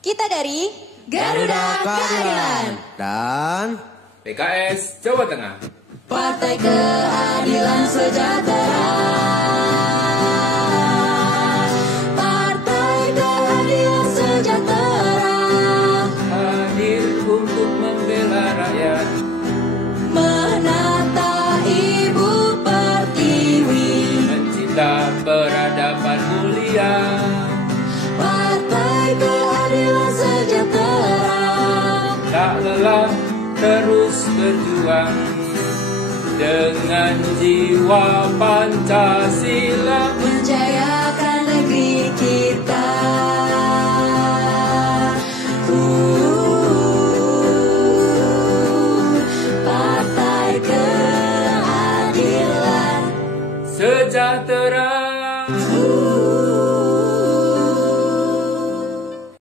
Kita dari Garuda Keadilan dan PKS Jawa Tengah. Partai Keadilan Sejahtera. Partai Keadilan Sejahtera Hadir untuk membela rakyat, menata Ibu Pertiwi, mencinta peradaban mulia. Partai Keadilan Sejahtera Tak lelah terus berjuang dengan jiwa Pancasila, menjayakan negeri kita.